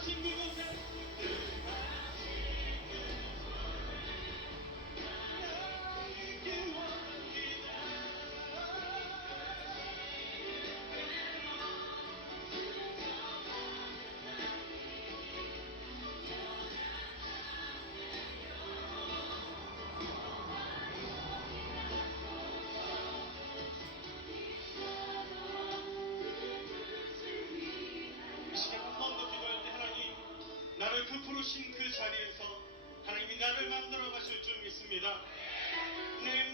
거하신 그곳에 이 시간 한 번 더 기도할 때 하나님 나를 그 부르신 그 자리에서 하나님이 나를 만들어 가실 줄 믿습니다.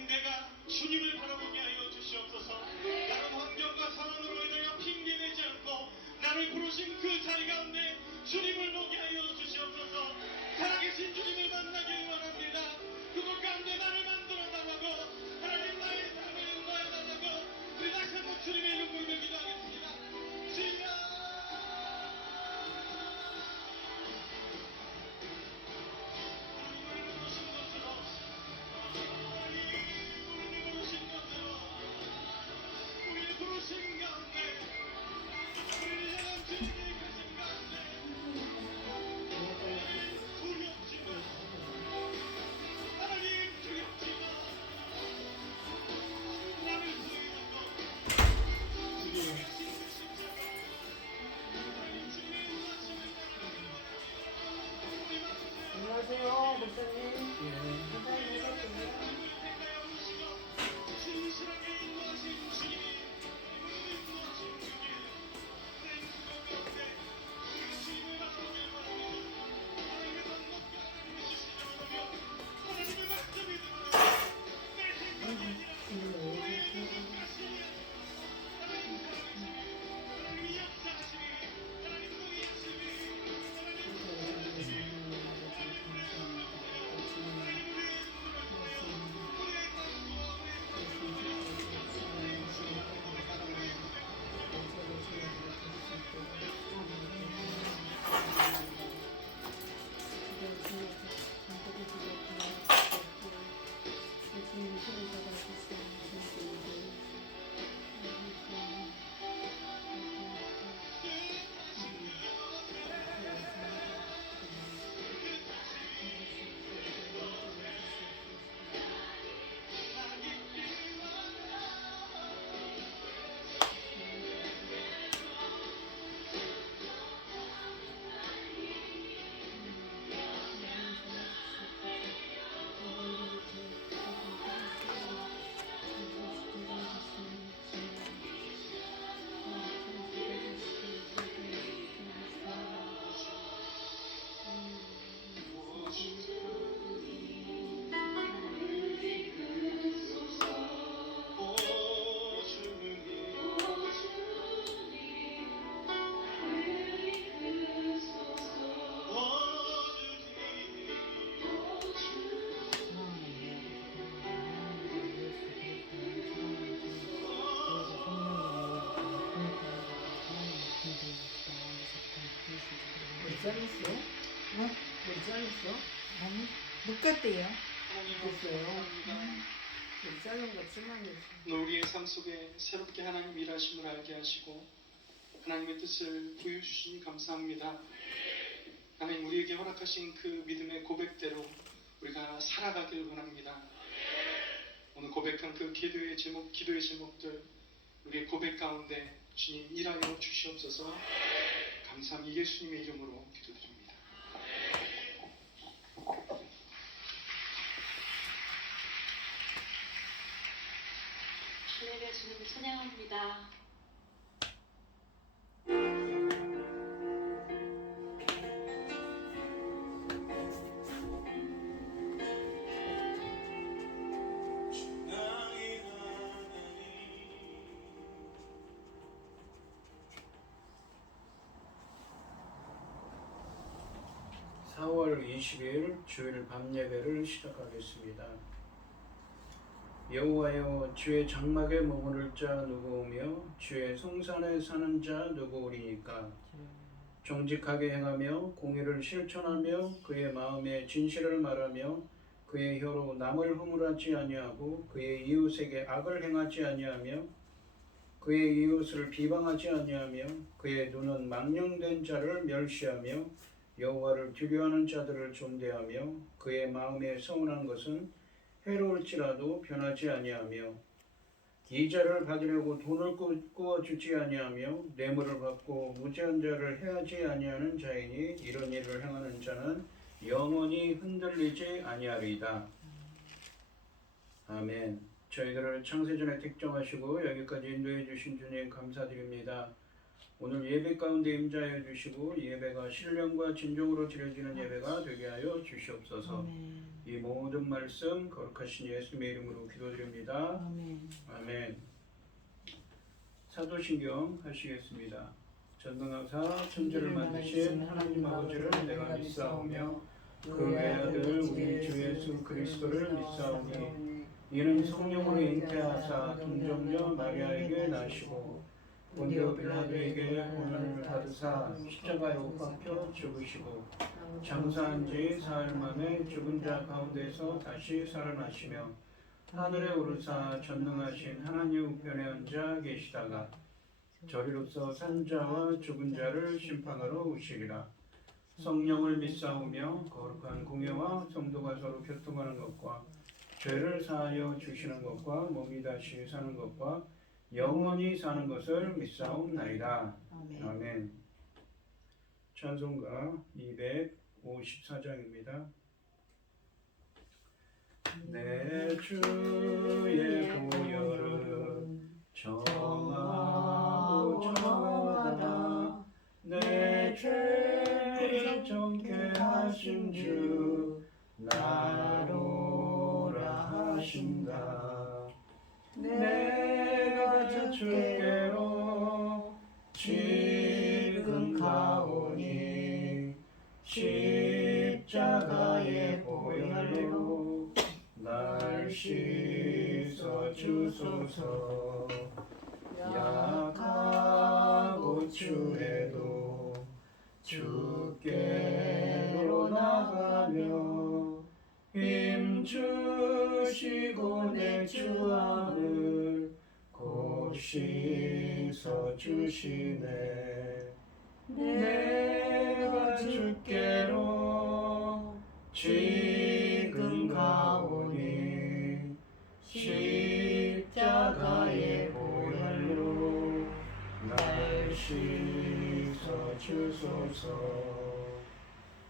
내가 주님을 바라보게 하여 주시옵소서. 다른 환경과 상황으로 인하여 핑계내지 않고 나를 부르신 그 자리 가운데 주님을 보게 하여 주시옵소서. 살아계신 주님을 만나길 원합니다. 그곳 가운데 나를 만들어 달라고 하나님 나의 삶을 인도해 달라고 우리 다시 한번 주님의 이름 부르며 기도하겠습니다. 주여 부르신 가운데 우리를 향한 주님의 가신 가운데 두렵지만 하나님 두렵지만 나를 부인하고 주님의 가신 그 십자가 하나님 주님의 인도하심을 따라가기를 원합니다. 우리 맞으세요. 안녕하세요, 목사님. 목사님 오셨습니다. 우리를 택하여 오시고 진실하게 인도하신 주님이 머리 잘렸어? 어? 머리 잘렸어? 아니, 묶었대요. 됐어요. 머리 자른 거 7만이지. 우리의 삶 속에 새롭게 하나님 일하심을 알게 하시고 하나님의 뜻을 보여주시니 감사합니다. 하나님 우리에게 허락하신 그 믿음의 고백대로 우리가 살아가길 원합니다. 오늘 고백한 그 기도의 제목들 우리의 고백 가운데 주님 일하여 주시옵소서. 감사합니다. 예수님의 이름으로 기도드립니다. 할렐루야 주님을 찬양합니다. 나의 하나님 4월 20일 주일 밤 예배를 시작하겠습니다. 여호와여, 주의 장막에 머무를 자 누구오며 주의 성산에 사는 자 누구오리니까. 정직하게 행하며 공의를 실천하며 그의 마음에 진실을 말하며 그의 혀로 남을 허물하지 아니하고 그의 이웃에게 악을 행하지 아니하며 그의 이웃을 비방하지 아니하며 그의 눈은 망령된 자를 멸시하며 여호와를 두려워하는 자들을 존대하며 그의 마음에 서운한 것은 해로울지라도 변하지 아니하며 이자를 받으려고 돈을 꾸어주지 아니하며 뇌물을 받고 무죄한 자를 해하지 아니하는 자이니 이런 일을 행하는 자는 영원히 흔들리지 아니하리이다. 아멘. 저희들을 창세전에 택정하시고 여기까지 인도해 주신 주님 감사드립니다. 오늘 예배 가운데 임자해 주시고 예배가 신령과 진정으로 드려지는 예배가 되게 하여 주시옵소서. 아멘. 이 모든 말씀 거룩하신 예수님의 이름으로 기도드립니다. 아멘. 아멘. 사도신경 하시겠습니다. 전능하사 천지를 만드신 하나님 아버지를 내가 믿사오며 그 외아들 우리 주 예수 그리스도를 믿사오니 이는 성령으로 잉태하사 동정녀 마리아에게 나시고 본디오 빌라도에게 고난을 받으사 십자가에 못 박혀 죽으시고 장사한 지 사흘 만에 죽은 자 가운데서 다시 살아나시며 하늘에 오르사 전능하신 하나님 우편에 앉아 계시다가 저리로서 산 자와 죽은 자를 심판하러 오시리라. 성령을 믿사오며 거룩한 공예와 성도가 서로 교통하는 것과 죄를 사하여 주시는 것과 몸이 다시 사는 것과 영원히 사는 것을 믿사옵나이다. 아멘. 아멘. 찬송가 254장입니다. 내 주의 보혈은 정하고 정하다. 내 죄를 정케 하신 주 나로라 하신다. 내가 주께로 지금 가오니 십자가의 보혈로 날 씻어 주소서. 약하고 추해도 주께로 나가며 힘 주시고 내 주함을 곧 씻어 주시네. 내가 주께로 지금 가오니 십자가의 보혈로 날 씻어 주소서.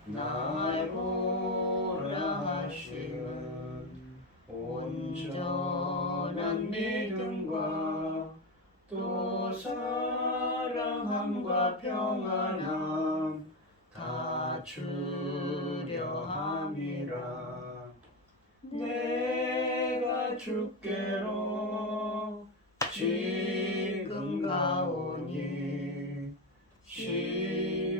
날 보라 하시는 온전한 믿음과 또 사랑함과 평안함 다 주려 함이라. 내가 주께로 지금 가오니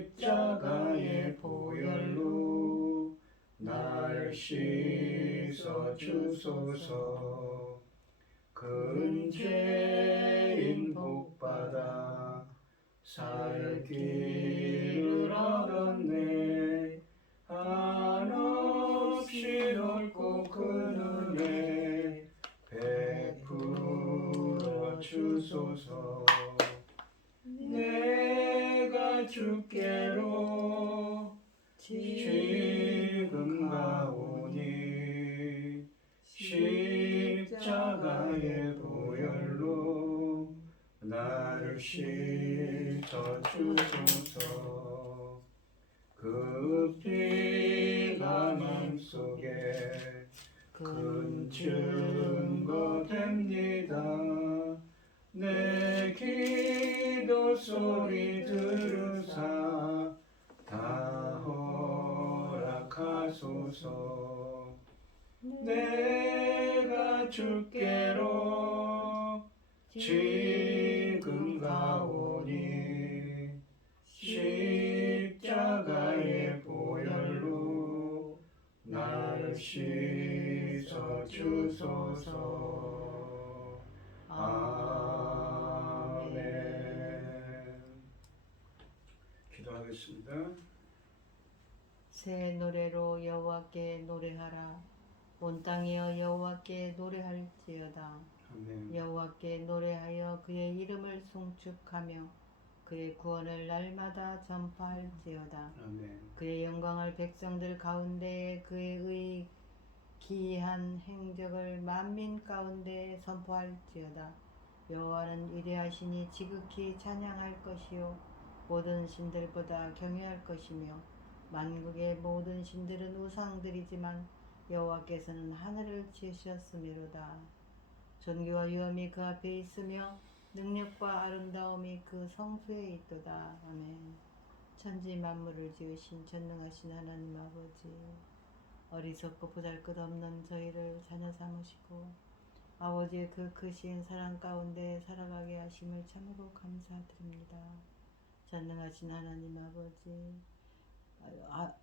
십자가의 보혈로 날 씻어 주소서. 큰 죄인 복받아 살 길을 얻었네. 한없이 넓고 큰 은혜 베풀어 주소서. 내가 주께로 지금 가오니 십자가의 보혈로 나를 씻어 주소서. 그 피가 맘속에 큰 증거 됩니다. 내 기도 소리 들으사 다 허락하소서. 내가 주께로 지금 가오니 십자가의 보혈로 나를 씻어 주소서. 아멘. 기도하겠습니다. 새 노래로 여호와께 노래하라. 온 땅이여 여호와께 노래할지어다. 아멘. 여호와께 노래하여 그의 이름을 송축하며 그의 구원을 날마다 전파할지어다. 아멘. 그의 영광을 백성들 가운데 그의 기이한 행적을 만민 가운데 선포할지어다. 여호와는 위대하시니 지극히 찬양할 것이요 모든 신들보다 경외할 것이며 만국의 모든 신들은 우상들이지만 여호와께서는 하늘을 지으셨음이로다. 존귀와 위엄이 그 앞에 있으며 능력과 아름다움이 그 성수에 있도다. 아멘. 천지 만물을 지으신 전능하신 하나님 아버지, 어리석고 보잘것없는 저희를 자녀 삼으시고 아버지의 그 크신 사랑 가운데 살아가게 하심을 참으로 감사드립니다. 전능하신 하나님 아버지,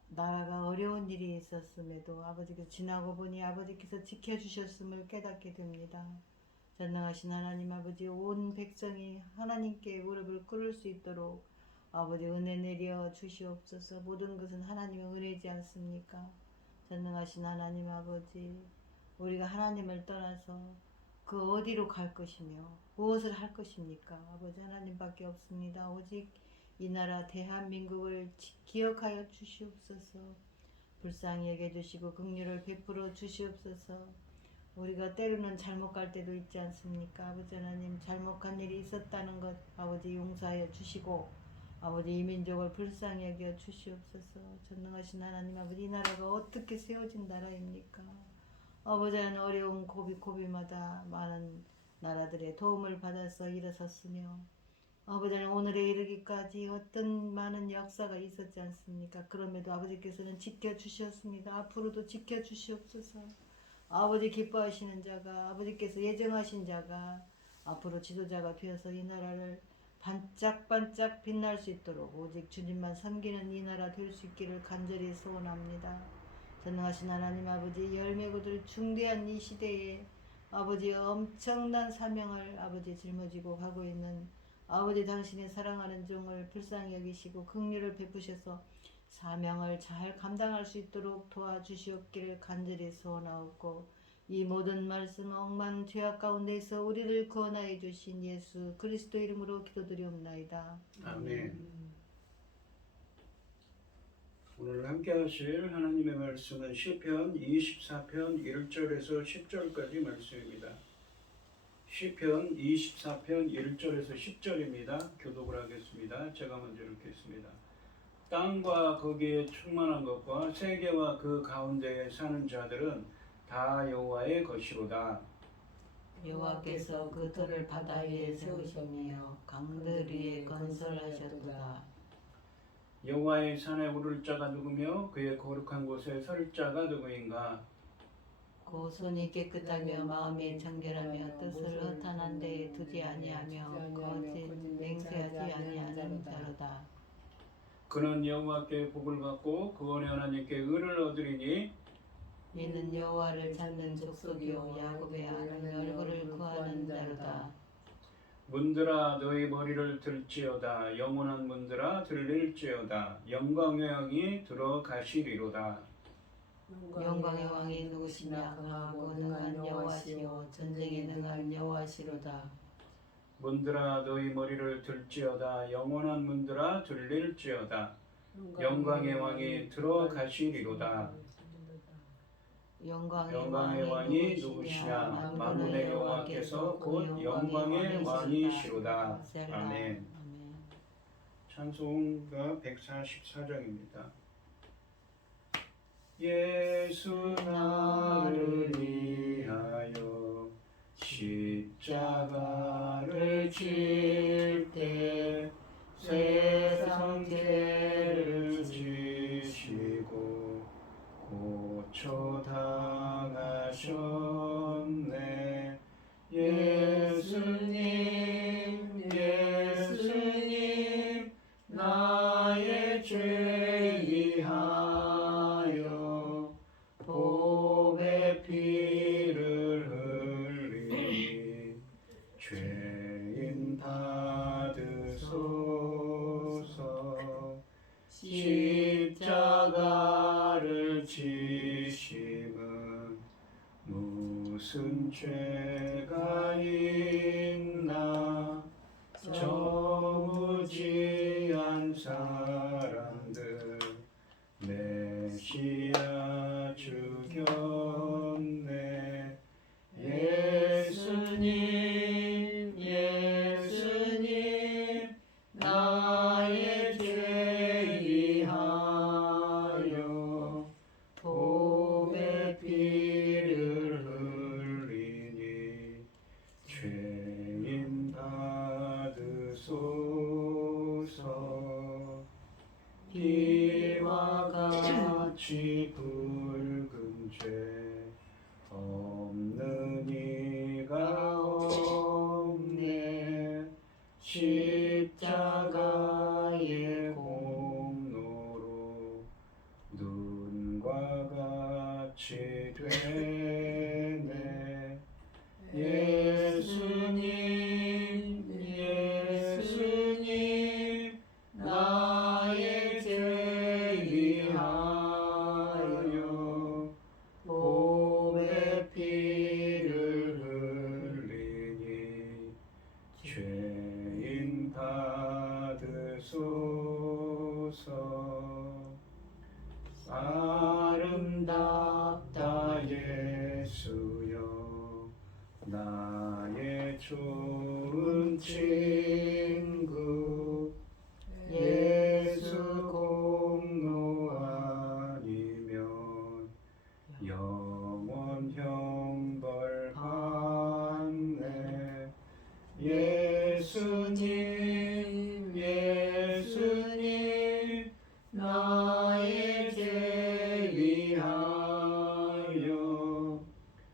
나라가 어려운 일이 있었음에도 아버지께서 지나고 보니 아버지께서 지켜주셨음을 깨닫게 됩니다. 전능하신 하나님 아버지, 온 백성이 하나님께 무릎을 꿇을 수 있도록 아버지 은혜 내려 주시옵소서. 모든 것은 하나님의 은혜지 않습니까? 전능하신 하나님 아버지, 우리가 하나님을 떠나서 그 어디로 갈 것이며 무엇을 할 것입니까? 아버지, 하나님밖에 없습니다. 오직 이 나라 대한민국을 기억하여 주시옵소서. 불쌍히 여겨주시고 긍휼을 베풀어 주시옵소서. 우리가 때로는 잘못 갈 때도 있지 않습니까? 아버지 하나님, 잘못한 일이 있었다는 것 아버지 용서하여 주시고 아버지 이 민족을 불쌍히 여겨 주시옵소서. 전능하신 하나님 아버지, 이 나라가 어떻게 세워진 나라입니까? 아버지는 어려운 고비고비마다 많은 나라들의 도움을 받아서 일어섰으며 아버지는 오늘에 이르기까지 어떤 많은 역사가 있었지 않습니까? 그럼에도 아버지께서는 지켜주셨습니다. 앞으로도 지켜주시옵소서. 아버지 기뻐하시는 자가, 아버지께서 예정하신 자가 앞으로 지도자가 되어서 이 나라를 반짝반짝 빛날 수 있도록 오직 주님만 섬기는 이 나라 될 수 있기를 간절히 소원합니다. 전능하신 하나님 아버지, 열매고들 중대한 이 시대에 아버지 엄청난 사명을 아버지 짊어지고 가고 있는 아버지, 당신의 사랑하는 종을 불쌍히 여기시고 긍휼을 베푸셔서 사명을 잘 감당할 수 있도록 도와주시옵기를 간절히 소원하옵고, 이 모든 말씀 억만 죄악 가운데서 우리를 구원하여 주신 예수 그리스도 이름으로 기도드리옵나이다. 아멘. 오늘 함께 하실 하나님의 말씀은 시편 24편 1절에서 10절까지 말씀입니다. 시편 24편 1절에서 10절입니다. 교독을 하겠습니다. 제가 먼저 읽겠습니다. 땅과 거기에 충만한 것과 세계와 그 가운데에 사는 자들은 다 여호와의 것이로다. 여호와께서 그 돌을 바다 위에 세우시며 강들 위에 건설하셨도다. 여호와의 산에 오를 자가 누구며 그의 거룩한 곳에 설 자가 누구인가? 고 손이 깨끗하며 마음이 정결하며 뜻을 허탄한 데에 두지 아니하며 거짓 맹세하지 아니하는 자로다. 그는 여호와께 복을 받고 그원의 하나님께 의를 얻으리니 이는 여호와를 찾는 족속이요 야곱의 하나님 얼굴을 구하는 자로다. 문들아 너희 머리를 들지어다. 영원한 문들아 들릴지어다. 영광의 왕이 들어가시리로다. 영광의 왕이 누구시냐? 강하고 능한 여호와시요 전쟁에 능한 여호와시로다. 문들아 너희 머리를 들지어다. 영원한 문들아 들릴지어다. 영광의 왕이 들어가시리로다. 영광의 왕이 누구시냐? 만군의 여호와께서 곧 영광의 왕이시로다. 아멘. 찬송가 144장입니다. 예수 나를 위하여 십자가를 질 때 세상 죄를 지시고 고쳐 당하셨네. 예수님 예수님 나의 죄 위하여 복의 피를 흘리니 죄인 받으소서. 십자가를 지심은 무슨 무슨 죄가 있나 저 무지한 사람들 메시아 죽였네. 예수님 예수님 나의 죄 위하여 복의 피를 흘리니 죄인 받으소서. 이와 같이 붉은 죄 없는 이가 없네. 십자가의 공로로 눈과 같이 되네. 예수님 예수님 나의 죄 위하여 복의 피를 흘리니 죄인 받으소서. 아름답다 예수여 나의 좋은 친구. 예수 공로 아니면 영원 형벌 받네. 예수님 예수님 나의 죄 위하여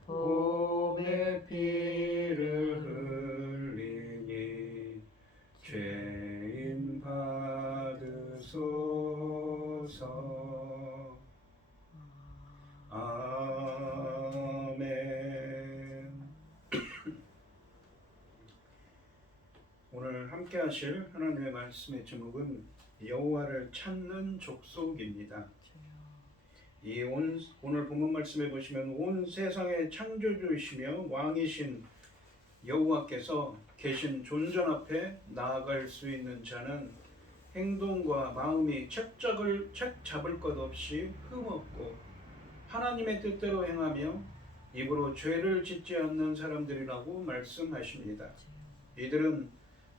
복의 피를 흘리니 죄인 받으소서. 아멘. 오늘 함께 하실 하나님의 말씀의 제목은 여호와를 찾는 족속입니다. 오늘 본문 말씀에 보시면 온 세상의 창조주이시며 왕이신 여호와께서 계신 존전 앞에 나아갈 수 있는 자는 행동과 마음이 책 잡을 것 없이 흠없고 하나님의 뜻대로 행하며 입으로 죄를 짓지 않는 사람들이라고 말씀하십니다. 이들은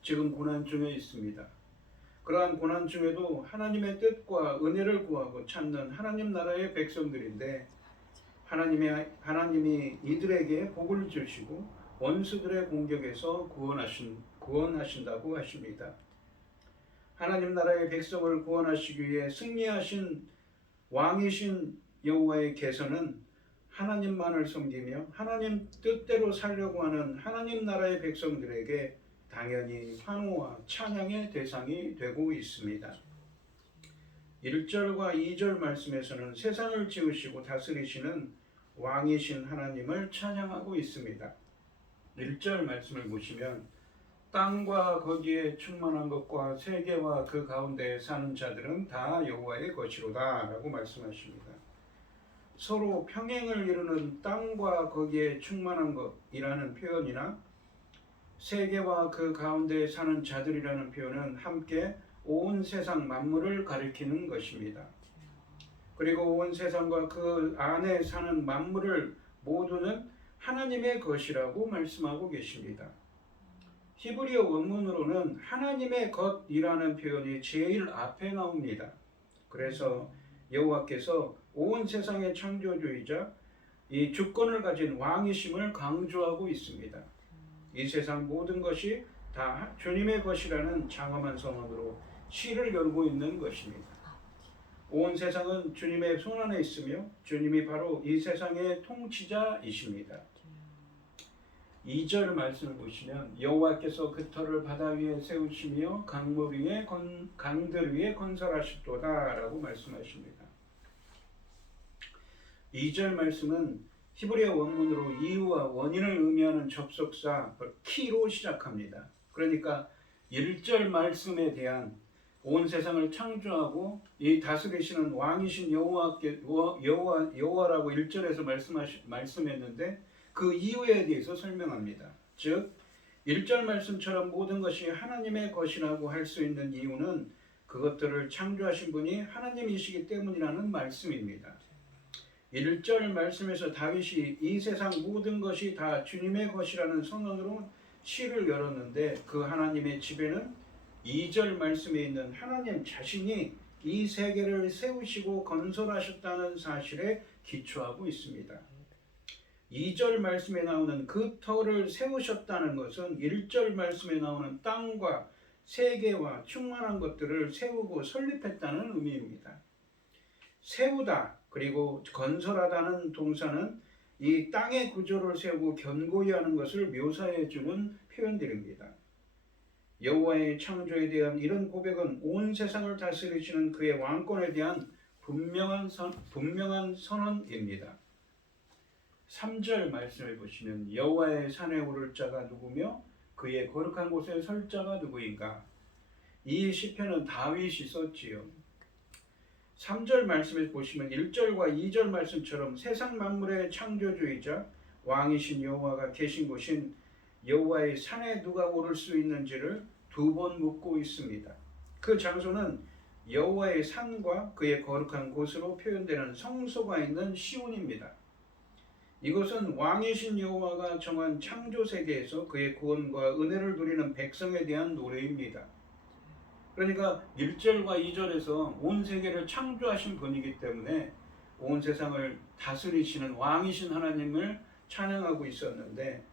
지금 고난 중에 있습니다. 그러한 고난 중에도 하나님의 뜻과 은혜를 구하고 찾는 하나님 나라의 백성들인데 하나님이 이들에게 복을 주시고 원수들의 공격에서 구원하신다고 하십니다. 하나님 나라의 백성을 구원하시기 위해 승리하신 왕이신 여호와의 계선은 하나님만을 섬기며 하나님 뜻대로 살려고 하는 하나님 나라의 백성들에게 당연히 환호와 찬양의 대상이 되고 있습니다. 1절과 2절 말씀에서는 세상을 지으시고 다스리시는 왕이신 하나님을 찬양하고 있습니다. 1절 말씀을 보시면 땅과 거기에 충만한 것과 세계와 그 가운데 사는 자들은 다 여호와의 것이로다 라고 말씀하십니다. 서로 평행을 이루는 땅과 거기에 충만한 것이라는 표현이나 세계와 그 가운데 사는 자들이라는 표현은 함께 온 세상 만물을 가리키는 것입니다. 그리고 온 세상과 그 안에 사는 만물을 모두는 하나님의 것이라고 말씀하고 계십니다. 히브리어 원문으로는 하나님의 것이라는 표현이 제일 앞에 나옵니다. 그래서 여호와께서 온 세상의 창조주이자 이 주권을 가진 왕이심을 강조하고 있습니다. 이 세상 모든 것이 다 주님의 것이라는 장엄한 선언으로 시를 열고 있는 것입니다. 온 세상은 주님의 손안에 있으며 주님이 바로 이 세상의 통치자이십니다. 2절 말씀을 보시면 여호와께서 그 터를 바다 위에 세우시며 강들 위에 건설하셨도다 라고 말씀하십니다. 2절 말씀은 히브리어 원문으로 이유와 원인을 의미하는 접속사 키로 시작합니다. 그러니까 1절 말씀에 대한 온 세상을 창조하고 이 다스리시는 왕이신 여호와라고 1절에서 말씀했는데 그 이유에 대해서 설명합니다. 즉 1절 말씀처럼 모든 것이 하나님의 것이라고 할 수 있는 이유는 그것들을 창조하신 분이 하나님이시기 때문이라는 말씀입니다. 1절 말씀에서 다윗이 이 세상 모든 것이 다 주님의 것이라는 선언으로 시를 열었는데 그 하나님의 지배는 2절 말씀에 있는 하나님 자신이 이 세계를 세우시고 건설하셨다는 사실에 기초하고 있습니다. 2절 말씀에 나오는 그 터를 세우셨다는 것은 1절 말씀에 나오는 땅과 세계와 충만한 것들을 세우고 설립했다는 의미입니다. 세우다 그리고 건설하다는 동사는 이 땅의 구조를 세우고 견고히 하는 것을 묘사해 주는 표현들입니다. 여호와의 창조에 대한 이런 고백은 온 세상을 다스리시는 그의 왕권에 대한 분명한 선언입니다. 3절 말씀을 보시면 여호와의 산에 오를 자가 누구며 그의 거룩한 곳에 설 자가 누구인가? 이 시편은 다윗이 썼지요. 3절 말씀을 보시면 1절과 2절 말씀처럼 세상 만물의 창조주이자 왕이신 여호와가 계신 곳인 여호와의 산에 누가 오를 수 있는지를 2번 묻고 있습니다. 그 장소는 여호와의 산과 그의 거룩한 곳으로 표현되는 성소가 있는 시온입니다. 이것은 왕이신 여호와가 정한 창조 세계에서 그의 구원과 은혜를 누리는 백성에 대한 노래입니다. 그러니까 1절과 2절에서 온 세계를 창조하신 분이기 때문에 온 세상을 다스리시는 왕이신 하나님을 찬양하고 있었는데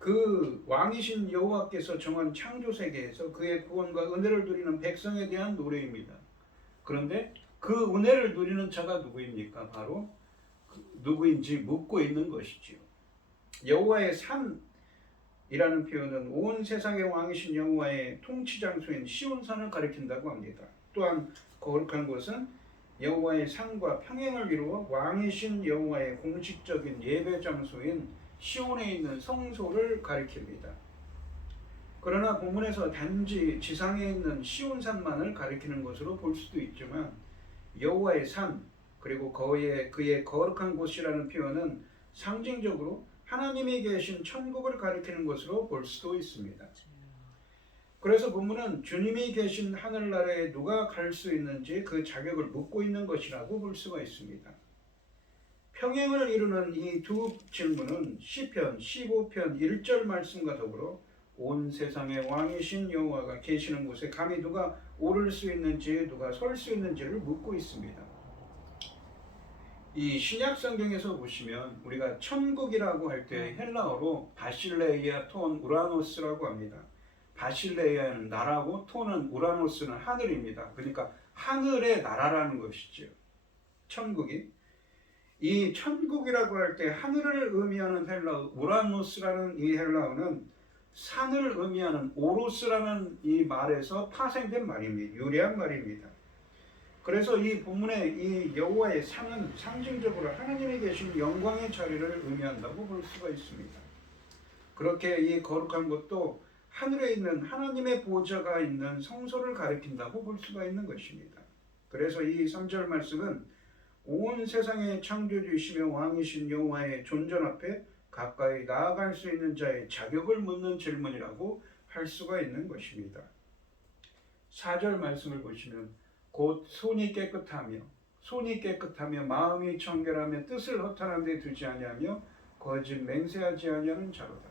그 왕이신 여호와께서 정한 창조 세계에서 그의 구원과 은혜를 누리는 백성에 대한 노래입니다. 그런데 그 은혜를 누리는 자가 누구입니까? 바로 누구인지 묻고 있는 것이지요. 여호와의 산이라는 표현은 온 세상의 왕이신 여호와의 통치 장소인 시온산을 가리킨다고 합니다. 또한 거룩한 곳은 여호와의 산과 평행을 이루어 왕이신 여호와의 공식적인 예배 장소인 시온에 있는 성소를 가리킵니다. 그러나 본문에서 단지 지상에 있는 시온산만을 가리키는 것으로 볼 수도 있지만 여호와의 산 그리고 그의 거룩한 곳이라는 표현은 상징적으로 하나님이 계신 천국을 가리키는 것으로 볼 수도 있습니다. 그래서 본문은 주님이 계신 하늘나라에 누가 갈 수 있는지 그 자격을 묻고 있는 것이라고 볼 수가 있습니다. 평행을 이루는 이 두 질문은 시편 15편 1절 말씀과 더불어 온 세상의 왕이신 여호와가 계시는 곳에 감히 누가 오를 수 있는지 누가 설 수 있는지를 묻고 있습니다. 이 신약 성경에서 보시면 우리가 천국이라고 할 때 헬라어로 바실레이아 톤 우라노스라고 합니다. 바실레이아는 나라고 톤은 우라노스는 하늘입니다. 그러니까 하늘의 나라라는 것이죠. 천국이. 이 천국이라고 할 때 하늘을 의미하는 헬라어 우라노스라는 이 헬라어는 산을 의미하는 오로스라는 이 말에서 파생된 말입니다. 유래한 말입니다. 그래서 이 본문의 이 여호와의 산은 상징적으로 하나님이 계신 영광의 자리를 의미한다고 볼 수가 있습니다. 그렇게 이 거룩한 곳도 하늘에 있는 하나님의 보좌가 있는 성소를 가리킨다고 볼 수가 있는 것입니다. 그래서 이 3절 말씀은 온 세상의 창조주이시며 왕이신 여호와의 존전 앞에 가까이 나아갈 수 있는 자의 자격을 묻는 질문이라고 할 수가 있는 것입니다. 4절 말씀을 보시면 곧 손이 깨끗하며 마음이 청결하며 뜻을 허탄한 데 두지 아니하며 거짓 맹세하지 아니하는 자로다.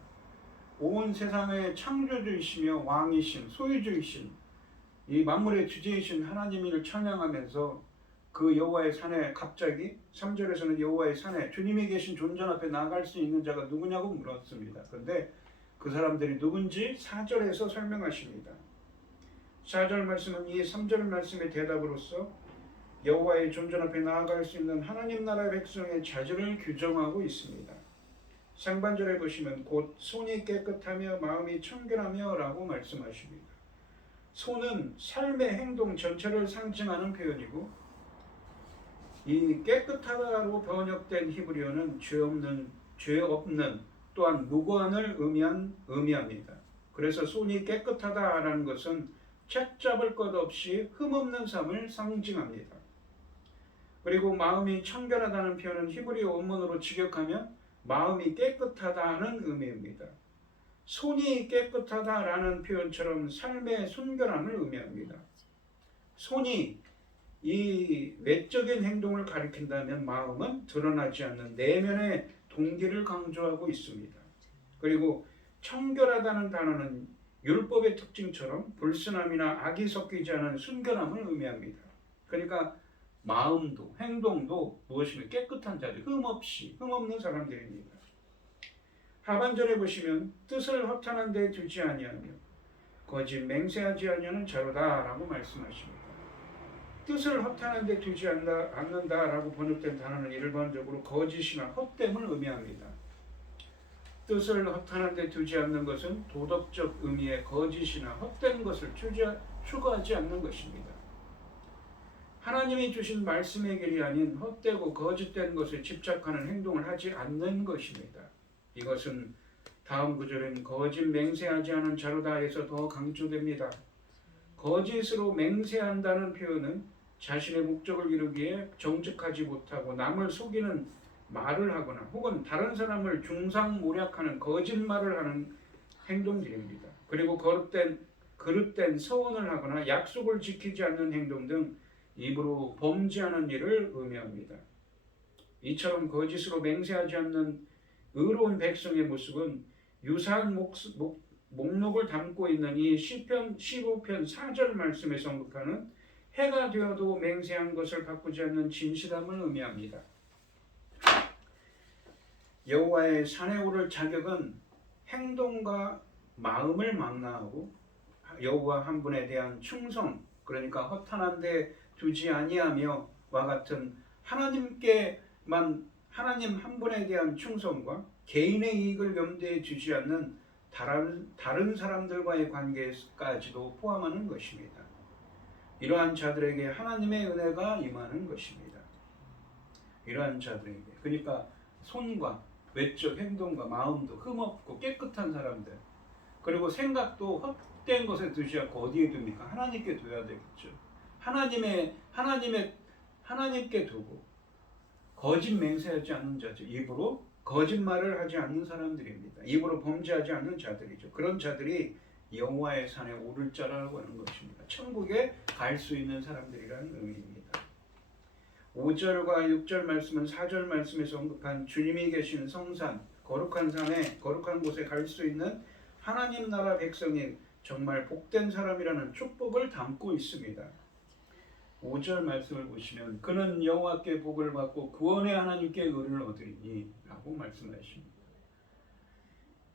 온 세상의 창조주이시며 왕이신 소유주이신 이 만물의 주제이신 하나님을 찬양하면서 그 여호와의 산에 갑자기 3절에서는 여호와의 산에 주님이 계신 존전 앞에 나아갈 수 있는 자가 누구냐고 물었습니다. 그런데 그 사람들이 누군지 4절에서 설명하십니다. 4절 말씀은 이 3절 말씀의 대답으로서 여호와의 존전 앞에 나아갈 수 있는 하나님 나라의 백성의 자질을 규정하고 있습니다. 상반절에 보시면 곧 손이 깨끗하며 마음이 청결하며 라고 말씀하십니다. 손은 삶의 행동 전체를 상징하는 표현이고 이 깨끗하다로 번역된 히브리어는 죄 없는 또한 무고한을 의미합니다. 그래서 손이 깨끗하다라는 것은 책 잡을 것 없이 흠없는 삶을 상징합니다. 그리고 마음이 청결하다는 표현은 히브리어 원문으로 직역하면 마음이 깨끗하다는 의미입니다. 손이 깨끗하다라는 표현처럼 삶의 순결함을 의미합니다. 손이 이 외적인 행동을 가리킨다면 마음은 드러나지 않는 내면의 동기를 강조하고 있습니다. 그리고 청결하다는 단어는 율법의 특징처럼 불순함이나 악이 섞이지 않은 순결함을 의미합니다. 그러니까 마음도 행동도 무엇이면 깨끗한 자들, 흠없는 사람들입니다. 하반절에 보시면 뜻을 허탄한 데 두지 아니하며 거짓 맹세하지 아니하는 자로다라고 말씀하십니다. 뜻을 허탄한 데 두지 않는다라고 번역된 단어는 일반적으로 거짓이나 헛됨을 의미합니다. 뜻을 허탄한 데 두지 않는 것은 도덕적 의미의 거짓이나 헛된 것을 추구하지 않는 것입니다. 하나님이 주신 말씀의 길이 아닌 헛되고 거짓된 것에 집착하는 행동을 하지 않는 것입니다. 이것은 다음 구절인 거짓 맹세하지 않은 자로다에서 더 강조됩니다. 거짓으로 맹세한다는 표현은 자신의 목적을 이루기에 정직하지 못하고 남을 속이는 말을 하거나 혹은 다른 사람을 중상모략하는 거짓말을 하는 행동들입니다. 그리고 그릇된 서원을 하거나 약속을 지키지 않는 행동 등 입으로 범죄하는 일을 의미합니다. 이처럼 거짓으로 맹세하지 않는 의로운 백성의 모습은 유사한 목록을 담고 있는 이 시편 15편 4절 말씀에서 언급하는 해가 되어도 맹세한 것을 바꾸지 않는 진실함을 의미합니다. 여호와의 산에 오를 자격은 행동과 마음을 망라하고 여호와 한 분에 대한 충성, 그러니까 허탄한 데 두지 아니하며와 같은 하나님 한 분에 대한 충성과 개인의 이익을 염두에 두지 않는 다른 사람들과의 관계까지도 포함하는 것입니다. 이러한 자들에게 하나님의 은혜가 임하는 것입니다. 이러한 자들에게, 그러니까 손과 외적 행동과 마음도 흠없고 깨끗한 사람들, 그리고 생각도 헛된 것에 두지 않고 어디에 둡니까? 하나님께 둬야 되겠죠. 하나님께 두고 거짓 맹세하지 않는 자죠. 입으로 거짓말을 하지 않는 사람들입니다. 입으로 범죄하지 않는 자들이죠. 그런 자들이 여호와의 산에 오를 자라고 하는 것입니다. 천국에 갈 수 있는 사람들이라는 의미입니다. 5절과 6절 말씀은 4절 말씀에서 언급한 주님이 계신 성산, 거룩한 산에, 거룩한 곳에 갈 수 있는 하나님 나라 백성이 정말 복된 사람이라는 축복을 담고 있습니다. 5절 말씀을 보시면 그는 여호와께 복을 받고 구원의 하나님께 의를 얻으리니 라고 말씀하십니다.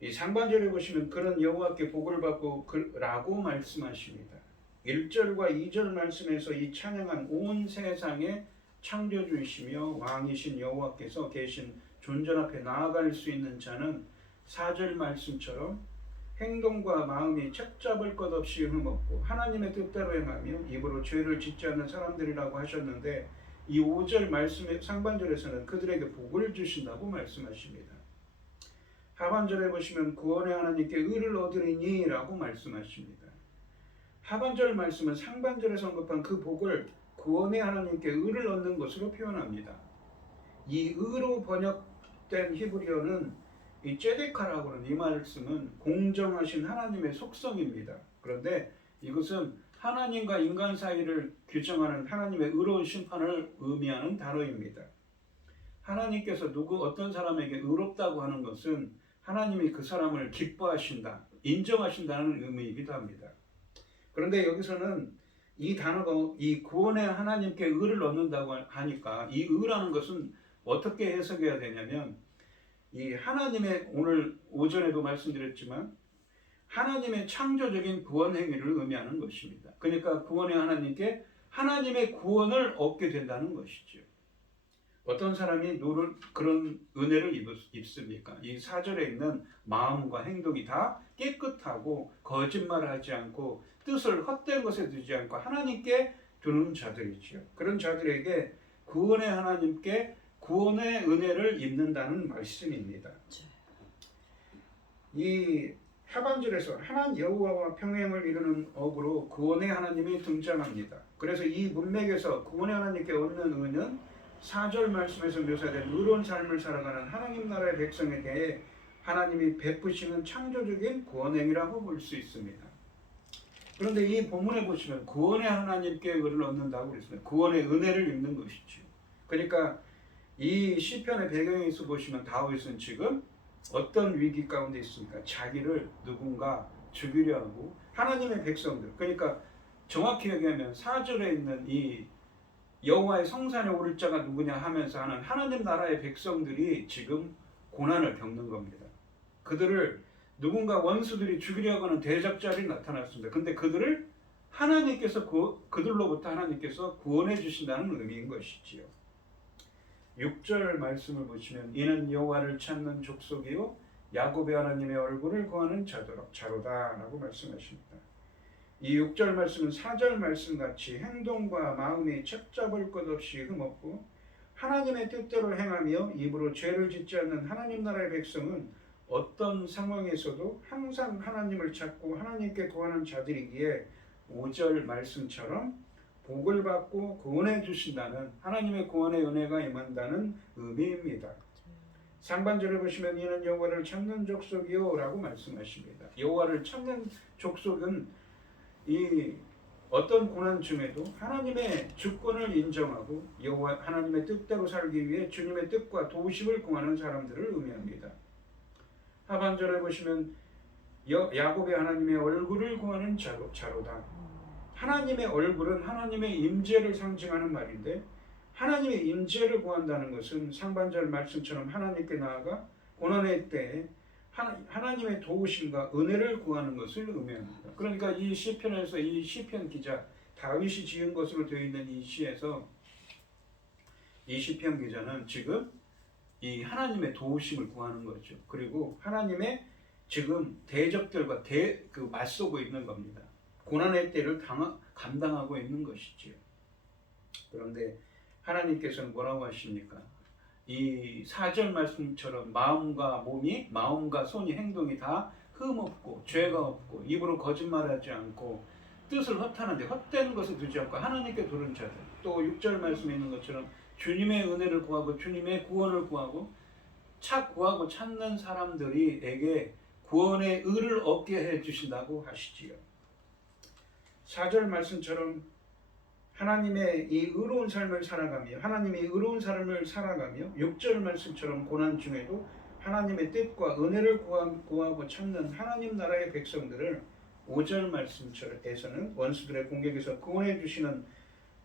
이 상반절에 보시면 그는 여호와께 복을 받고 라고 말씀하십니다. 1절과 2절 말씀에서 이 찬양한 온 세상의 창조주이시며 왕이신 여호와께서 계신 존전 앞에 나아갈 수 있는 자는 4절 말씀처럼 행동과 마음이 책잡을 것 없이 흠없고 하나님의 뜻대로 행하며 입으로 죄를 짓지 않는 사람들이라고 하셨는데, 이 5절 말씀의 상반절에서는 그들에게 복을 주신다고 말씀하십니다. 하반절에 보시면 구원의 하나님께 의를 얻으리니 라고 말씀하십니다. 하반절 말씀은 상반절에서 언급한 그 복을 구원의 하나님께 의를 얻는 것으로 표현합니다. 이 의로 번역된 히브리어는 이 ጼ데카라고 하는 이 말씀은 공정하신 하나님의 속성입니다. 그런데 이것은 하나님과 인간 사이를 규정하는 하나님의 의로운 심판을 의미하는 단어입니다. 하나님께서 어떤 사람에게 의롭다고 하는 것은 하나님이 그 사람을 기뻐하신다, 인정하신다는 의미이기도 합니다. 그런데 여기서는 이 단어가 이 구원의 하나님께 의를 얻는다고 하니까 이 의라는 것은 어떻게 해석해야 되냐면, 이 하나님의, 오늘 오전에도 말씀드렸지만 하나님의 창조적인 구원 행위를 의미하는 것입니다. 그러니까 구원의 하나님께 하나님의 구원을 얻게 된다는 것이죠. 어떤 사람이 그런 은혜를 입습니까? 이 4절에 있는 마음과 행동이 다 깨끗하고 거짓말하지 않고 뜻을 헛된 것에 두지 않고 하나님께 두는 자들이죠. 그런 자들에게 구원의 하나님께 구원의 은혜를 입는다는 말씀입니다. 이 하반절에서 하나님 여호와와 평행을 이루는 어구로 구원의 하나님이 등장합니다. 그래서 이 문맥에서 구원의 하나님께 얻는 은혜는 4절 말씀에서 묘사된 의로운 삶을 살아가는 하나님 나라의 백성에 대해 하나님이 베푸시는 창조적인 구원행위라고 볼 수 있습니다. 그런데 이 본문에 보시면 구원의 하나님께 의를 얻는다고 그랬습니다. 구원의 은혜를 입는 것이죠. 그러니까 이 시편의 배경에서 보시면 다윗은 지금 어떤 위기 가운데 있습니까? 자기를 누군가 죽이려 하고 하나님의 백성들, 그러니까 정확히 얘기하면 4절에 있는 이 여호와의 성산에 오를 자가 누구냐 하면서 하는 하나님 나라의 백성들이 지금 고난을 겪는 겁니다. 그들을 누군가 원수들이 죽이려고 하는 대적자들이 나타났습니다. 근데 그들을 하나님께서 그들로부터 하나님께서 구원해 주신다는 의미인 것이지요. 6절 말씀을 보시면 이는 여호와를 찾는 족속이요 야곱의 하나님의 얼굴을 구하는 자로다라고 말씀하십니다. 이 6절 말씀은 4절 말씀같이 행동과 마음이 책잡을 것 없이 흠없고 하나님의 뜻대로 행하며 입으로 죄를 짓지 않는 하나님 나라의 백성은 어떤 상황에서도 항상 하나님을 찾고 하나님께 구하는 자들이기에 5절 말씀처럼 복을 받고 구원해 주신다는 하나님의 구원의 은혜가 임한다는 의미입니다. 상반절에 보시면 이는 여호와를 찾는 족속이요 라고 말씀하십니다. 여호와를 찾는 족속은 이 어떤 고난 중에도 하나님의 주권을 인정하고 여호와 하나님의 뜻대로 살기 위해 주님의 뜻과 도우심을 구하는 사람들을 의미합니다. 하반절에 보시면 야곱의 하나님의 얼굴을 구하는 자로다. 하나님의 얼굴은 하나님의 임재를 상징하는 말인데 하나님의 임재를 구한다는 것은 상반절 말씀처럼 하나님께 나아가 고난의 때에 하나님의 도우심과 은혜를 구하는 것을 의미합니다. 그러니까 이 시편에서 이 시편 기자 다윗이 지은 것으로 되어 있는 이 시에서 이 시편 기자는 지금 이 하나님의 도우심을 구하는 거죠. 그리고 하나님의 지금 대적들과 맞서고 있는 겁니다. 고난의 때를 감당하고 있는 것이지요. 그런데 하나님께서는 뭐라고 하십니까? 이 4절 말씀처럼 마음과 손이 행동이 다 흠없고 죄가 없고 입으로 거짓말하지 않고 뜻을 허탄한데 헛된 것을 두지 않고 하나님께 두른 자들, 또 6절 말씀에 있는 것처럼 주님의 은혜를 구하고 주님의 구원을 구하고 구하고 찾는 사람들에게 구원의 의를 얻게 해주신다고 하시지요. 4절 말씀처럼 하나님의 이 의로운 삶을 살아가며 하나님의 의로운 삶을 살아가며 6절 말씀처럼 고난 중에도 하나님의 뜻과 은혜를 구하고 찾는 하나님 나라의 백성들을 5절 말씀에서는 원수들의 공격에서 구원해 주시는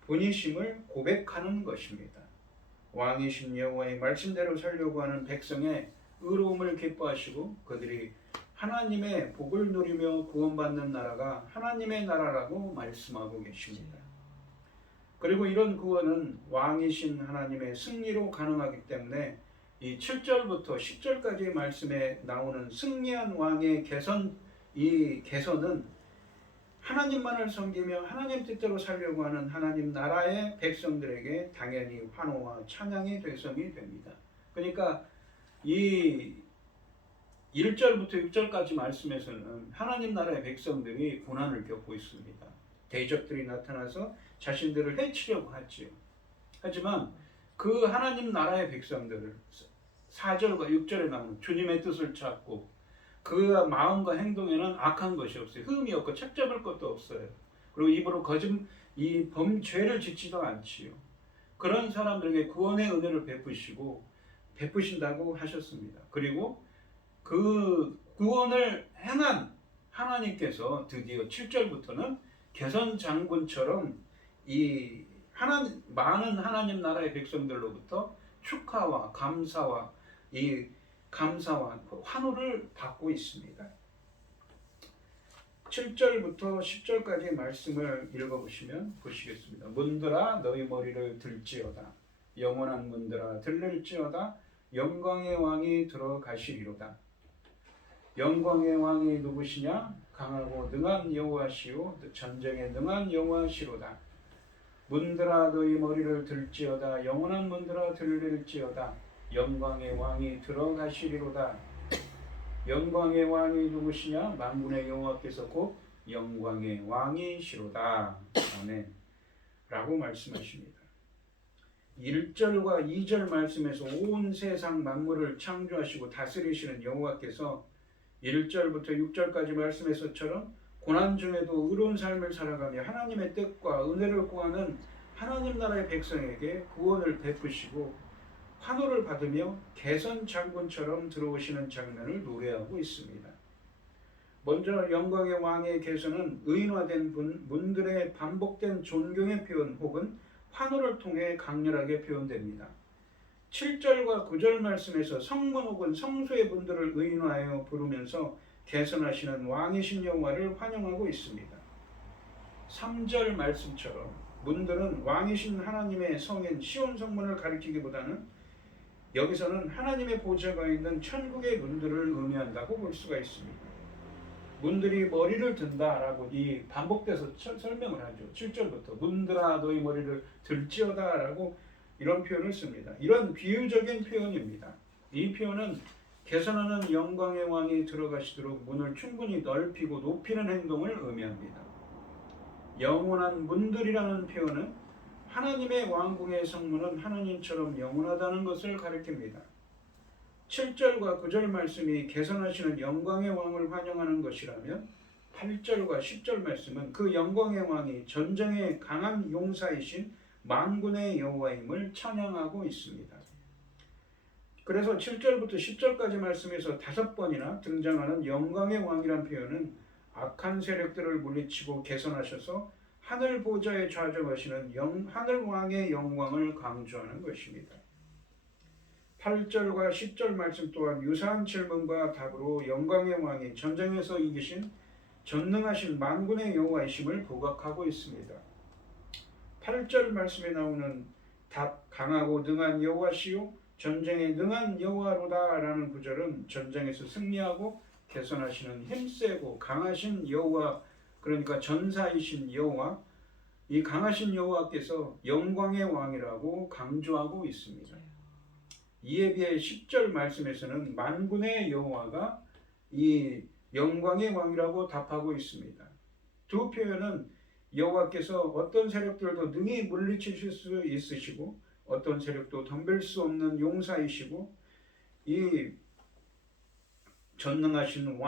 분이심을 고백하는 것입니다. 왕이신 여호와의 말씀대로 살려고 하는 백성의 의로움을 기뻐하시고 그들이 하나님의 복을 누리며 구원받는 나라가 하나님의 나라라고 말씀하고 계십니다. 그리고 이런 구원은 왕이신 하나님의 승리로 가능하기 때문에 이 7절부터 10절까지의 말씀에 나오는 승리한 왕의 이 개선은 하나님만을 섬기며 하나님 뜻대로 살려고 하는 하나님 나라의 백성들에게 당연히 환호와 찬양의 대상이 됩니다. 그러니까 이 1절부터 6절까지 말씀에서는 하나님 나라의 백성들이 고난을 겪고 있습니다. 대적들이 나타나서 자신들을 해치려고 하지요. 하지만 그 하나님 나라의 백성들을 4절과 6절에 나오는 주님의 뜻을 찾고 그 마음과 행동에는 악한 것이 없어요. 흠이 없고 책잡을 것도 없어요. 그리고 입으로 죄를 짓지도 않지요. 그런 사람들에게 구원의 은혜를 베푸신다고 하셨습니다. 그리고 그 구원을 행한 하나님께서 드디어 7절부터는 개선 장군처럼 이 많은 하나님 나라의 백성들로부터 축하와 감사와 환호를 받고 있습니다. 7절부터 10절까지 말씀을 읽어보시면 보시겠습니다. 문들아 너희 머리를 들지어다. 영원한 문들아 들릴지어다. 영광의 왕이 들어가시리로다. 영광의 왕이 누구시냐? 강하고 능한 여호와시요 전쟁에 능한 여호와시로다. 문들아 너희 머리를 들지어다. 영원한 문들아 들릴지어다. 영광의 왕이 들어가시리로다. 영광의 왕이 누구시냐? 만군의 여호와께서 곧 영광의 왕이시로다. 아멘. 라고 말씀하십니다. 1절과 2절 말씀에서 온 세상 만물을 창조하시고 다스리시는 여호와께서 1절부터 6절까지 말씀에서처럼 고난 중에도 의로운 삶을 살아가며 하나님의 뜻과 은혜를 구하는 하나님 나라의 백성에게 구원을 베푸시고 환호를 받으며 개선 장군처럼 들어오시는 장면을 노래하고 있습니다. 먼저 영광의 왕의 개선은 의인화된 분들의 반복된 존경의 표현 혹은 환호를 통해 강렬하게 표현됩니다. 7절과 9절 말씀에서 성문 혹은 성소의 분들을 의인화하여 부르면서 개선하시는 왕이신 여호와를 환영하고 있습니다. 3절 말씀처럼 문들은 왕이신 하나님의 성인 시온 성문을 가리키기보다는 여기서는 하나님의 보좌가 있는 천국의 문들을 의미한다고 볼 수가 있습니다. 문들이 머리를 든다라고 이 반복돼서 설명을 하죠. 7절부터 문들아 너희 머리를 들지어다라고 이런 표현을 씁니다. 이런 비유적인 표현입니다. 이 표현은 개선하는 영광의 왕이 들어가시도록 문을 충분히 넓히고 높이는 행동을 의미합니다. 영원한 문들이라는 표현은 하나님의 왕궁의 성문은 하나님처럼 영원하다는 것을 가리킵니다. 7절과 9절 말씀이 개선하시는 영광의 왕을 환영하는 것이라면 8절과 10절 말씀은 그 영광의 왕이 전쟁의 강한 용사이신 만군의 여호와임을 찬양하고 있습니다. 그래서 7절부터 10절까지 말씀에서 5번이나 등장하는 영광의 왕이란 표현은 악한 세력들을 물리치고 개선하셔서 하늘 보좌에 좌정하시는 하늘 왕의 영광을 강조하는 것입니다. 8절과 10절 말씀 또한 유사한 질문과 답으로 영광의 왕이 전쟁에서 이기신 전능하신 만군의 여호와이심을 부각하고 있습니다. 8절 말씀에 나오는 답 강하고 능한 여호와시요 전쟁에 능한 여호와로다라는 구절은 전쟁에서 승리하고 개선하시는 힘세고 강하신 여호와, 그러니까 전사이신 여호와, 이 강하신 여호와께서 영광의 왕이라고 강조하고 있습니다. 이에 비해 10절 말씀에서는 만군의 여호와가 이 영광의 왕이라고 답하고 있습니다. 두 표현은 여호와께서 어떤 세력들도 능히 물리치실 수 있으시고 어떤 세력도 덤빌 수 없는 용사이시고 이 전능하신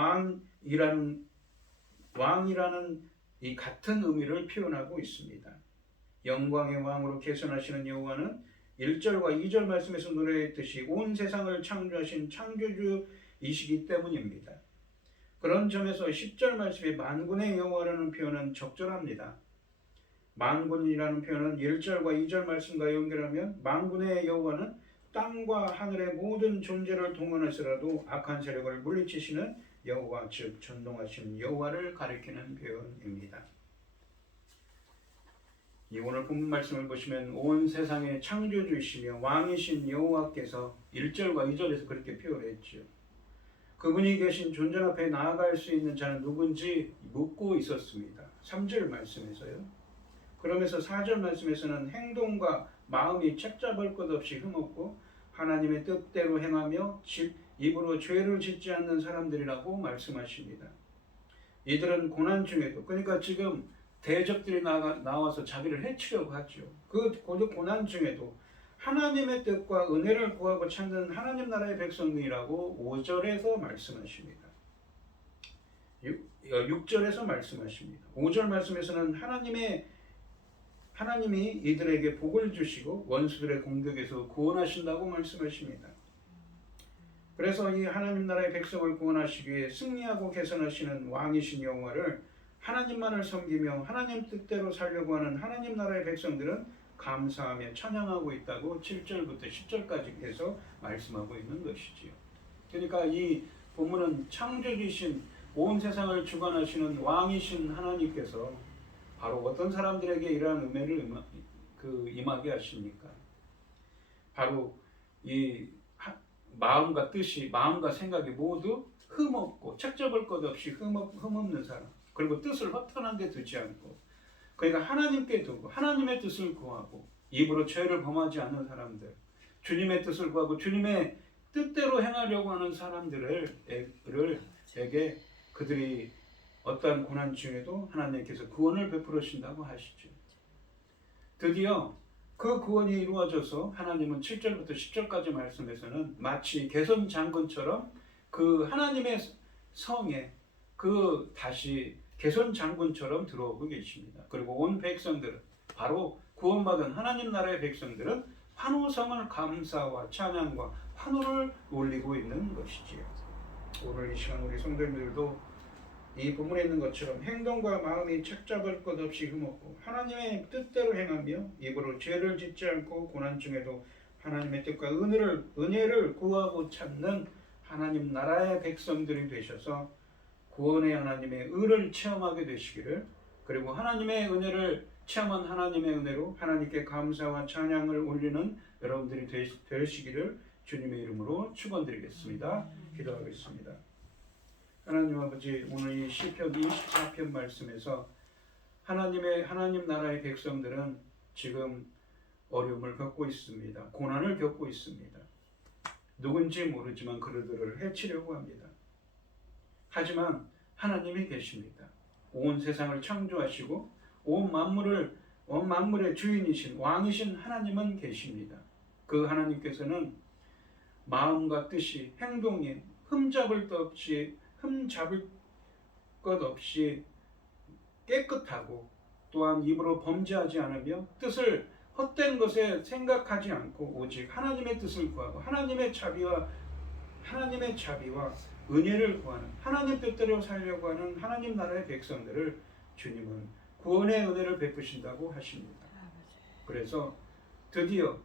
왕이라는 이 같은 의미를 표현하고 있습니다. 영광의 왕으로 개선하시는 여호와는 1절과 2절 말씀에서 노래했듯이 온 세상을 창조하신 창조주이시기 때문입니다. 그런 점에서 10절 말씀에 만군의 여호와라는 표현은 적절합니다. 만군이라는 표현은 1절과 2절 말씀과 연결하면 만군의 여호와는 땅과 하늘의 모든 존재를 동원해서라도 악한 세력을 물리치시는 여호와, 즉 전능하신 여호와를 가리키는 표현입니다. 이 오늘 본문 말씀을 보시면 온 세상의 창조주이시며 왕이신 여호와께서 1절과 2절에서 그렇게 표현했죠. 그분이 계신 존재 앞에 나아갈 수 있는 자는 누군지 묻고 있었습니다. 3절 말씀에서요. 그러면서 4절 말씀에서는 행동과 마음이 책잡을 것 없이 흠없고 하나님의 뜻대로 행하며 입으로 죄를 짓지 않는 사람들이라고 말씀하십니다. 이들은 고난 중에도, 그러니까 지금 대적들이 나와서 자기를 해치려고 하죠. 그 고난 중에도 하나님의 뜻과 은혜를 구하고 찾는 하나님 나라의 백성들이라고 5절에서 말씀하십니다. 6절에서 말씀하십니다. 5절 말씀에서는 하나님이 이들에게 복을 주시고 원수들의 공격에서 구원하신다고 말씀하십니다. 그래서 이 하나님 나라의 백성을 구원하시기 위해 승리하고 개선하시는 왕이신 여호와를 하나님만을 섬기며 하나님 뜻대로 살려고 하는 하나님 나라의 백성들은 감사하며 찬양하고 있다고 7절부터 10절까지 해서 말씀하고 있는 것이지요. 그러니까 이 본문은 창조주이신 온 세상을 주관하시는 왕이신 하나님께서 바로 어떤 사람들에게 이러한 은혜를 임하게 하십니까? 바로 이 마음과 뜻이, 마음과 생각이 모두 흠없고 책잡을 것 없이 흠없는 사람, 그리고 뜻을 허탄한 데 두지 않고, 그러니까 하나님께 두고 하나님의 뜻을 구하고 입으로 죄를 범하지 않는 사람들, 주님의 뜻을 구하고 주님의 뜻대로 행하려고 하는 사람들에게 그들이 어떠한 고난 중에도 하나님께서 구원을 베풀으신다고 하시죠. 드디어 그 구원이 이루어져서 하나님은 7절부터 10절까지 말씀에서는 마치 개선 장군처럼 그 하나님의 성에 그 다시 개선 장군처럼 들어오고 계십니다. 그리고 온 백성들은 바로 구원받은 하나님 나라의 백성들은 환호성을 감사와 찬양과 환호를 올리고 있는 것이지요. 오늘 이 시간 우리 성도님들도 이 부분에 있는 것처럼 행동과 마음이 착잡할 것 없이 힘없고 하나님의 뜻대로 행하며 입으로 죄를 짓지 않고 고난 중에도 하나님의 뜻과 은혜를 구하고 찾는 하나님 나라의 백성들이 되셔서 구원의 하나님의 의를 체험하게 되시기를, 그리고 하나님의 은혜를 체험한 하나님의 은혜로 하나님께 감사와 찬양을 올리는 여러분들이 되시기를 주님의 이름으로 축원드리겠습니다. 기도하겠습니다. 하나님 아버지, 오늘 이 시편 24편 말씀에서 하나님 나라의 백성들은 지금 어려움을 겪고 있습니다. 고난을 겪고 있습니다. 누군지 모르지만 그들을 해치려고 합니다. 하지만 하나님이 계십니다. 온 세상을 창조하시고 온 만물의 주인이신 왕이신 하나님은 계십니다. 그 하나님께서는 마음과 뜻이, 행동이 흠잡을 것 없이 깨끗하고 또한 입으로 범죄하지 않으며 뜻을 헛된 것에 생각하지 않고 오직 하나님의 뜻을 구하고 하나님의 자비와 은혜를 구하는, 하나님 뜻대로 살려고 하는 하나님 나라의 백성들을 주님은 구원의 은혜를 베푸신다고 하십니다. 그래서 드디어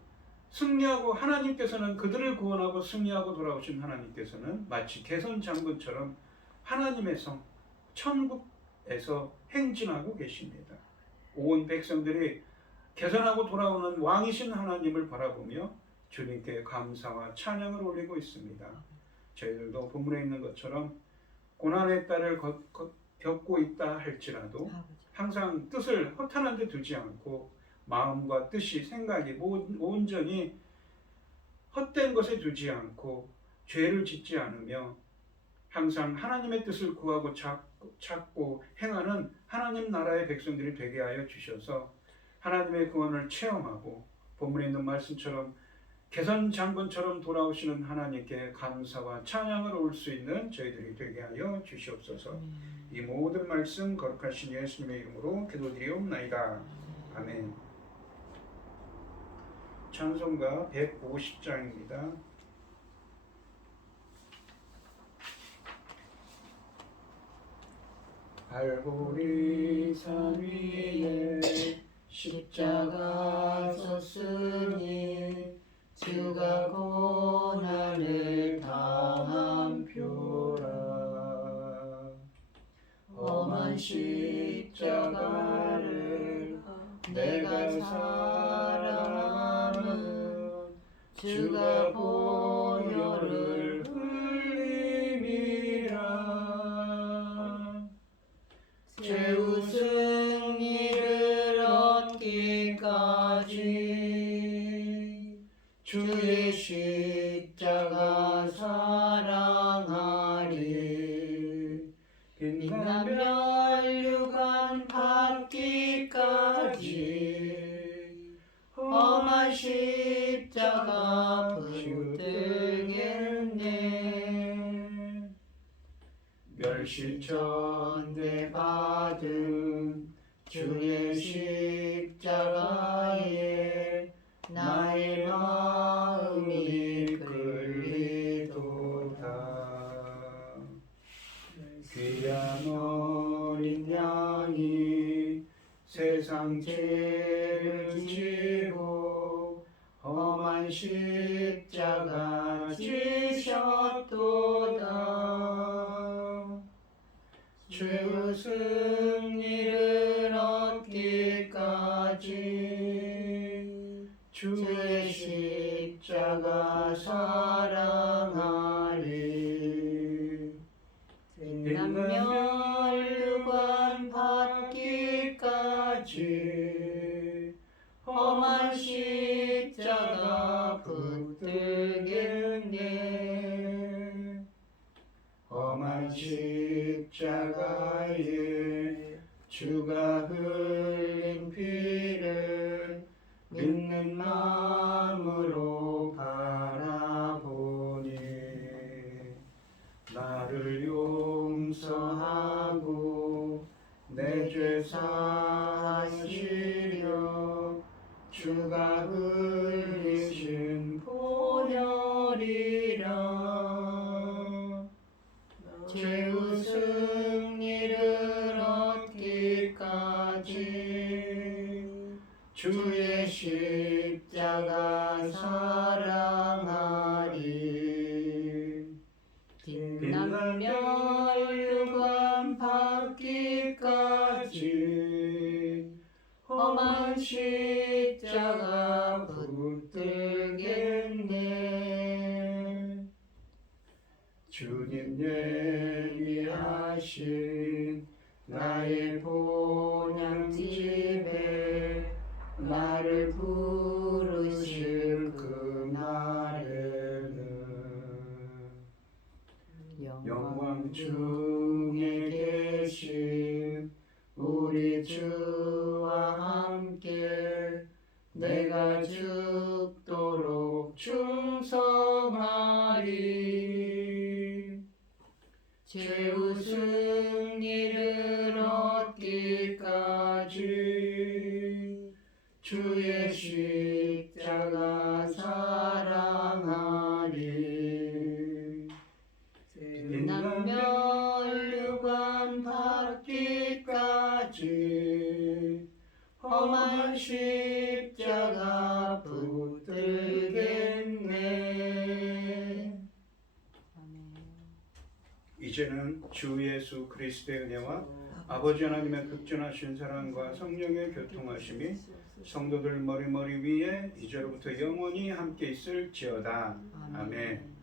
승리하고, 하나님께서는 그들을 구원하고 승리하고 돌아오신 하나님께서는 마치 개선 장군처럼 하나님의 성 천국에서 행진하고 계십니다. 온 백성들이 개선하고 돌아오는 왕이신 하나님을 바라보며 주님께 감사와 찬양을 올리고 있습니다. 저희들도 본문에 있는 것처럼 고난의 딸을 겪고 있다 할지라도 항상 뜻을 허탄한 데 두지 않고 마음과 뜻이, 생각이 온전히 헛된 것에 두지 않고 죄를 짓지 않으며 항상 하나님의 뜻을 구하고 찾고 행하는 하나님 나라의 백성들이 되게 하여 주셔서 하나님의 구원을 체험하고 본문에 있는 말씀처럼 개선 장군처럼 돌아오시는 하나님께 감사와 찬양을 올 수 있는 저희들이 되게 하여 주시옵소서. 이 모든 말씀 거룩하신 예수님의 이름으로 기도드리옵나이다. 아멘. 찬송가 150장입니다. 갈보리 산 위에 십자가 섰으니 주가 고난을 당한 표라. 험한 십자가를 내가 사랑하는 주가 보혈을 흘림이라. 최후 승리를 얻기까지 주의 십자가 사랑하리. 빛난 멸류관 받기까지 험한 십자가 붙들겠네. 멸시천대 받은 주의 십자가에 나의 마음이 끌리도다. 귀한 어린 양이 세상 죄를 지고 험한 십자가 지셨도다. 최후 승리를 얻기까지 주의 십자가 사랑하리. 빛난 멸류관 받기까지 험한 십자가 붙들겠네. 험한 십자가에 주가 흘린 피를 믿는 십자가 사랑하리 빛난 멸류관 받기까지 험한 십자가 붙들겠네 주님 예비하신 나의 본향집에 나를 부르실 그날에는 영광 중에 계신 우리 주와 함께 내가 죽도록 충성하리 최후 승리를 얻기까지 주의 십자가 사랑하리 빛난 멸류관 받기까지 험한 십자가 붙들겠네 이제는 주 예수 그리스도의 은혜와 아버지 하나님의 극진하신 사랑과 성령의 교통하심이 성도들 머리 위에 이제로부터 영원히 함께 있을지어다. 아멘.